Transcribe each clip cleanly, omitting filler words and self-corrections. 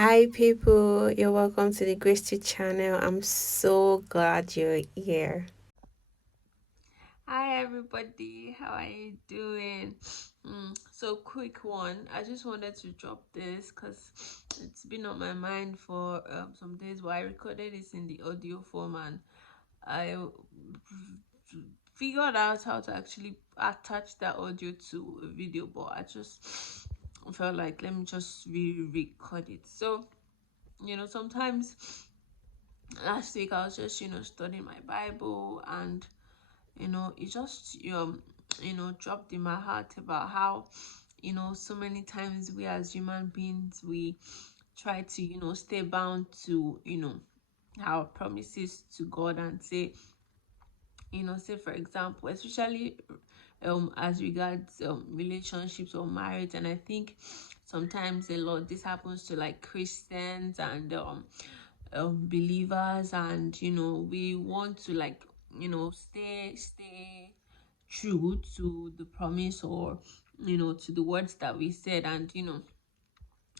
Hi, people. You're welcome to the Grace 2 channel. I'm so glad you're here. Hi everybody, how are you doing? So quick one. I just wanted to drop this because it's been on my mind for some days. But I recorded this in the audio form and I figured out how to actually attach that audio to a video. But I just felt like let me just re-record it. So sometimes last week I was just studying my Bible and it just dropped in my heart about how so many times we as human beings we try to stay bound to our promises to God and say say for example, especially as regards relationships or marriage. And I think sometimes a lot this happens to like Christians and believers, and we want to like stay true to the promise or to the words that we said. And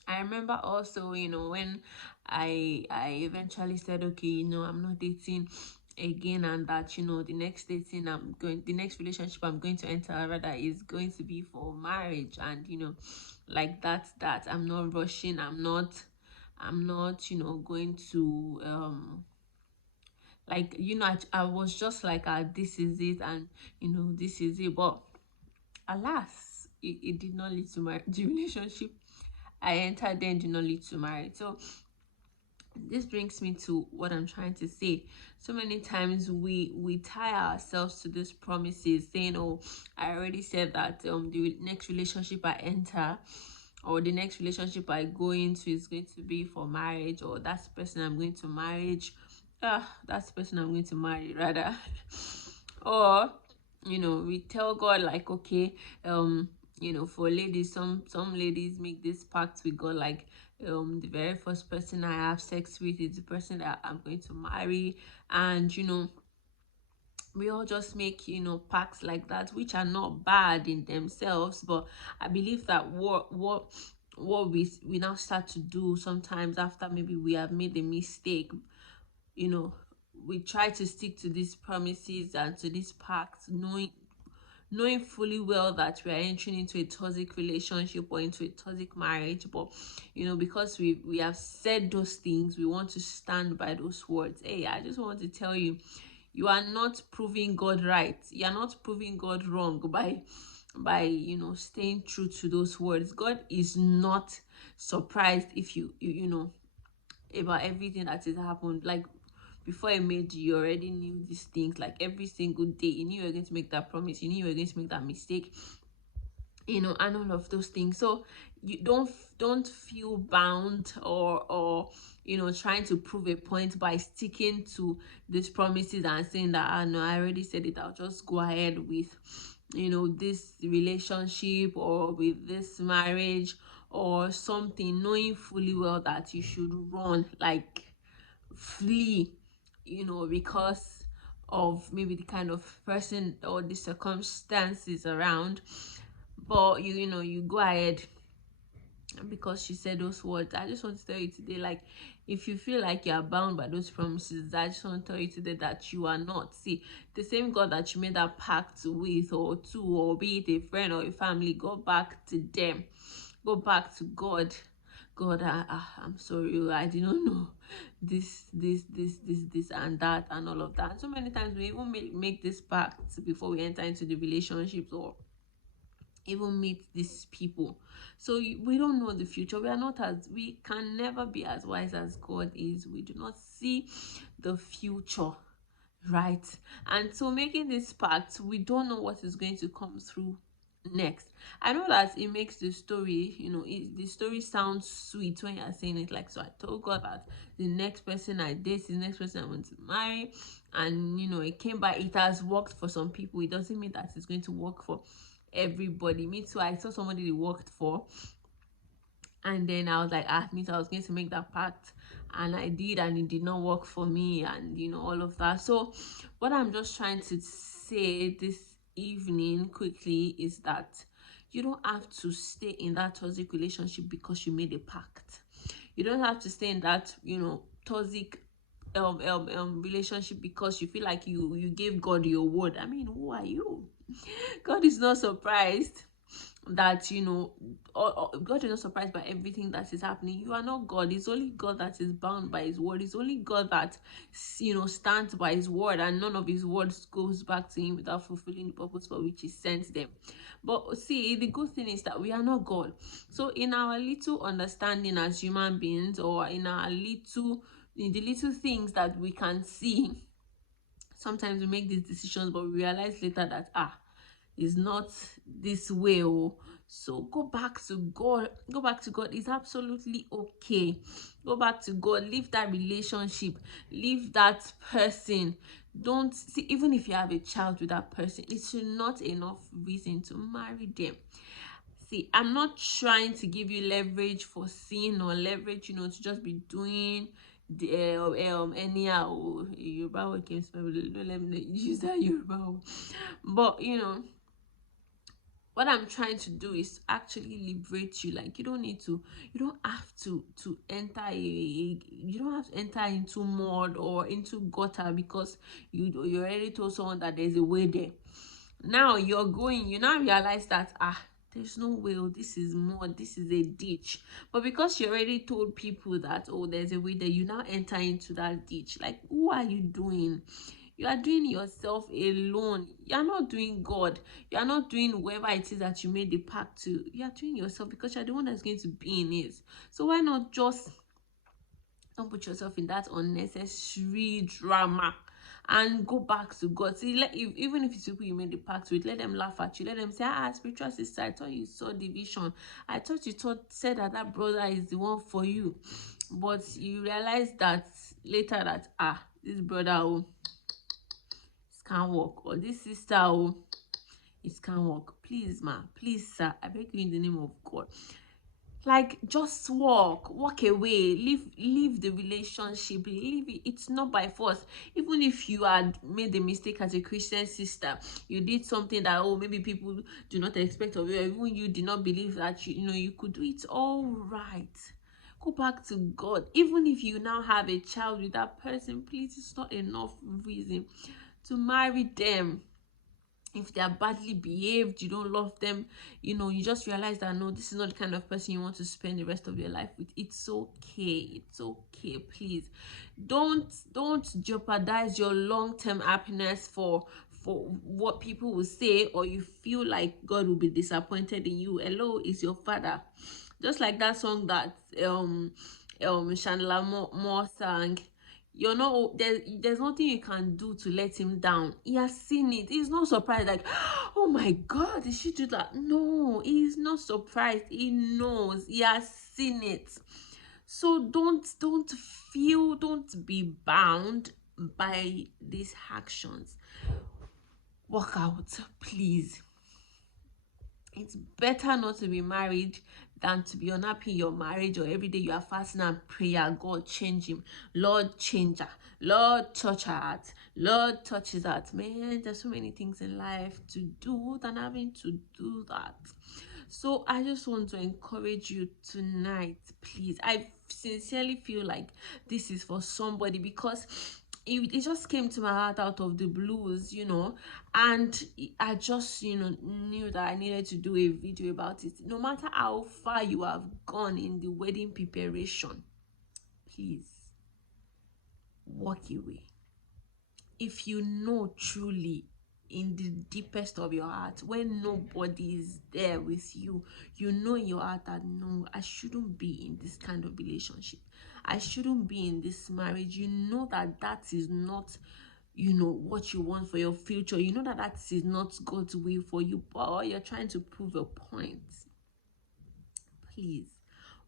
I remember also when I eventually said, okay, I'm not dating again, and that the next relationship I'm going to enter rather is going to be for marriage. And like that I'm not rushing, I'm not going to like I was just like this is it, and this is it. But alas, it did not lead to my the relationship I entered then did not lead to marriage. So this brings me to what I'm trying to say. So many times we tie ourselves to these promises, saying, oh, I already said that the next relationship I enter or the next relationship I go into is going to be for marriage, or that's the person I'm going to marriage. That's the person I'm going to marry rather. Or we tell God like, okay, for ladies, some ladies make this pact with God like, the very first person I have sex with is the person that I'm going to marry. And we all just make pacts like that, which are not bad in themselves. But I believe that what we now start to do sometimes after maybe we have made a mistake, you know we try to stick to these promises and to these pacts, knowing fully well that we are entering into a toxic relationship or into a toxic marriage. But because we have said those things, we want to stand by those words. Hey, I just want to tell you, you are not proving God right, you are not proving God wrong by staying true to those words. God is not surprised if you about everything that has happened. Like, before I made you already knew these things. Like, every single day you knew you were going to make that promise, you knew you were going to make that mistake, and all of those things. So you don't feel bound or trying to prove a point by sticking to these promises and saying that, no, I already said it, I'll just go ahead with this relationship or with this marriage or something, knowing fully well that you should run, like flee, because of maybe the kind of person or the circumstances around. But you go ahead because she said those words. I just want to tell you today, like, if you feel like you are bound by those promises, I just want to tell you today that you are not. See, the same God that you made that pact with, or to, or be it a friend or a family, go back to them, go back to God. God, I'm sorry, I did not know this and that and all of that. And so many times we even make this pact before we enter into the relationships or even meet these people. So we don't know the future. We can never be as wise as God is. We do not see the future, right? And so making this pact, we don't know what is going to come through next. I know that it makes the story, the story sounds sweet when you're saying it like, so I told God that the next person I date is the next person I want to marry. And it came by. It has worked for some people. It doesn't mean that it's going to work for everybody. Me too, I saw somebody they worked for, and then I was like, me too, I was going to make that pact, and I did, and it did not work for me, and all of that. So what I'm just trying to say this evening quickly is that you don't have to stay in that toxic relationship because you made a pact. You don't have to stay in that, toxic relationship because you feel like you gave God your word. I mean, who are you? God is not surprised that, God is not surprised by everything that is happening. You are not God. It's only God that is bound by his word. It's only God that, stands by his word, and none of his words goes back to him without fulfilling the purpose for which he sent them. But see, the good thing is that we are not God. So in our little understanding as human beings, or in the little things that we can see, sometimes we make these decisions, but we realize later that it's not this way. Oh, so go back to God. Go back to God. It's absolutely okay. Go back to God. Leave that relationship. Leave that person. Don't see, even if you have a child with that person, it's not enough reason to marry them. See, I'm not trying to give you leverage for sin, or leverage, to just be doing the anyhow. Yoruba word came to me, don't let me use that Yoruba word. But what I'm trying to do is actually liberate you. Like, you don't have to enter you don't have to enter into mud or into gutter because you already told someone that there's a way there. Now you now realize that there's no way, this is mud, this is a ditch. But because you already told people that, there's a way there, you now enter into that ditch. Like, who are you doing? You are doing yourself alone. You are not doing God. You are not doing whoever it is that you made the pact to. You are doing yourself because you're the one that's going to be in it. So why not just don't put yourself in that unnecessary drama and go back to God. See, even if it's people you made the pact with, let them laugh at you. Let them say, spiritual sister, I thought you saw the vision. I thought you said that brother is the one for you. But you realize that later that, this brother, it can't work. Or this sister, it can't work. Please, ma, please, sir, I beg you in the name of God. Like, just walk away, leave the relationship, leave it. It's not by force. Even if you had made a mistake as a Christian sister, you did something that maybe people do not expect of you, or even you did not believe that you could do it. All right, go back to God. Even if you now have a child with that person, please, it's not enough reason to marry them. If they are badly behaved, you don't love them, you just realize that no, this is not the kind of person you want to spend the rest of your life with. It's okay. Please don't jeopardize your long-term happiness for what people will say, or you feel like God will be disappointed in you. Hello, is your father. Just like that song that Chandler Moore sang. You're not there's nothing you can do to let him down. He has seen it. He's not surprised, like, oh my God, did she do that? No, he's not surprised. He knows. He has seen it. So don't be bound by these actions. Walk out, please. It's better not to be married than to be unhappy in your marriage, or every day you are fasting and prayer, God change him, Lord change her, Lord touch her heart, Lord touch his heart. Man, there's so many things in life to do than having to do that. So I just want to encourage you tonight, please. I sincerely feel like this is for somebody, because it just came to my heart out of the blues, and I just, knew that I needed to do a video about it. No matter how far you have gone in the wedding preparation, please walk away. If you know truly in the deepest of your heart, when nobody is there with you, in your heart that no, I shouldn't be in this kind of relationship, I shouldn't be in this marriage. You know that is not what you want for your future. You know that is not God's will for you, but you're trying to prove a point. Please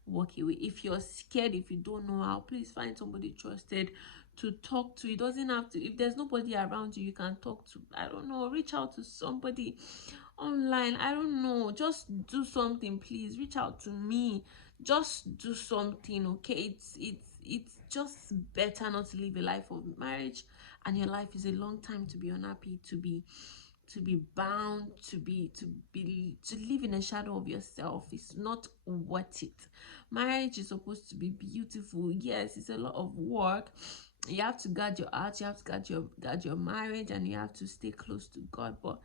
walk away. If you're scared, if you don't know how, please find somebody trusted to talk to. It doesn't have to, if there's nobody around you can talk to, I don't know, reach out to somebody online. I don't know, just do something. Please reach out to me. Just do something, okay? It's just better not to live a life of marriage, and your life is a long time to be unhappy, to be be bound, to live in a shadow of yourself. It's not worth it. Marriage is supposed to be beautiful. Yes, it's a lot of work. You have to guard your heart, you have to guard your marriage, and you have to stay close to God. But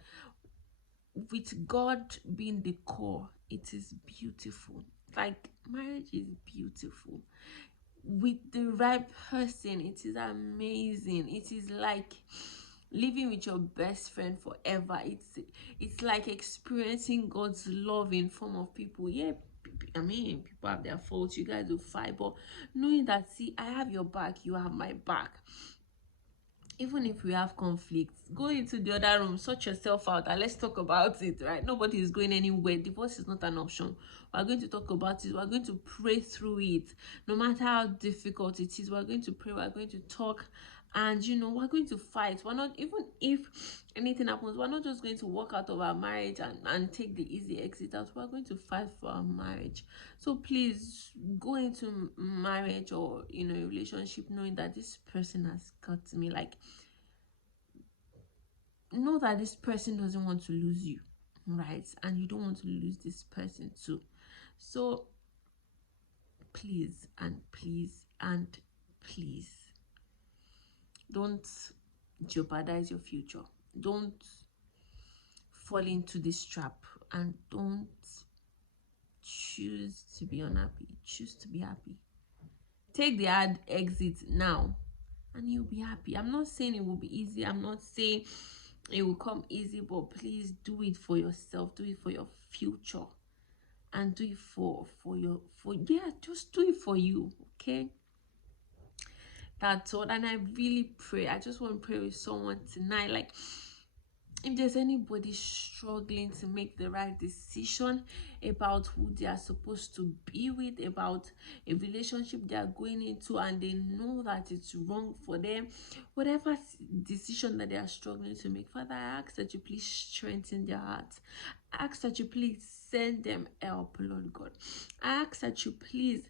with God being the core, it is beautiful. Like, marriage is beautiful. With the right person, it is amazing. It is like living with your best friend forever. It's like experiencing God's love in form of people. Yeah, I mean, people have their faults, you guys will fight, but knowing that, see, I have your back, you have my back. Even if we have conflicts, go into the other room, sort yourself out, and let's talk about it, right? Nobody is going anywhere. Divorce is not an option. We're going to talk about it. We're going to pray through it. No matter how difficult it is, we're going to pray. We're going to talk. And, we're going to fight. We're not, even if anything happens, we're not just going to walk out of our marriage and take the easy exit out. We're going to fight for our marriage. So please go into marriage or, a relationship knowing that this person has got me. Like, know that this person doesn't want to lose you, right? And you don't want to lose this person too. So please and please and please don't jeopardize your future. Don't fall into this trap, and don't choose to be unhappy. Choose to be happy. Take the hard exit now and you'll be happy. I'm not saying it will be easy. I'm not saying it will come easy, but please do it for yourself. Do it for your future. And do it just do it for you, okay? That's all. And I really pray. I just want to pray with someone tonight. Like, if there's anybody struggling to make the right decision about who they are supposed to be with, about a relationship they are going into, and they know that it's wrong for them, whatever decision that they are struggling to make, Father, I ask that you please strengthen their hearts. I ask that you please send them help, Lord God. I ask that you please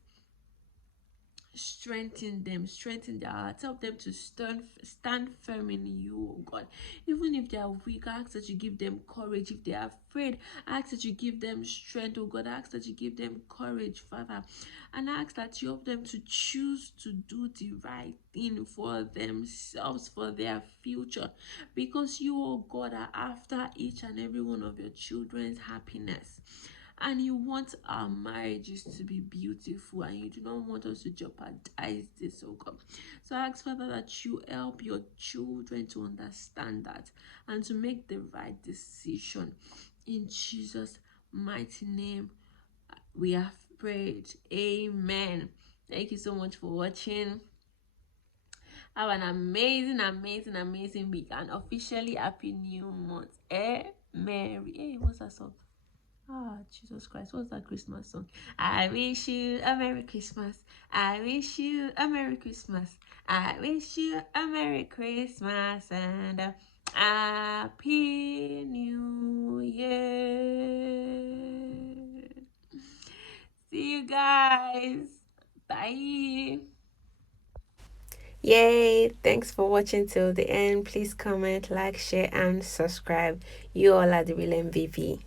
strengthen their hearts, help them to stand firm in you, oh God. Even if they are weak, I ask that you give them courage. If they are afraid, I ask that you give them strength, oh God. I ask that you give them courage, Father, and I ask that you help them to choose to do the right thing for themselves, for their future, because you, oh God, are after each and every one of your children's happiness. And you want our marriages to be beautiful, and you do not want us to jeopardize this, oh God. So I ask, Father, that you help your children to understand that and to make the right decision. In Jesus' mighty name, we have prayed. Amen. Thank you so much for watching. Have an amazing week, and officially happy new month. Mary. What's that song? Jesus Christ, what's that Christmas song? I wish you a Merry Christmas. I wish you a Merry Christmas. I wish you a Merry Christmas and a Happy New Year. See you guys. Bye. Yay! Thanks for watching till the end. Please comment, like, share, and subscribe. You all are the real MVP.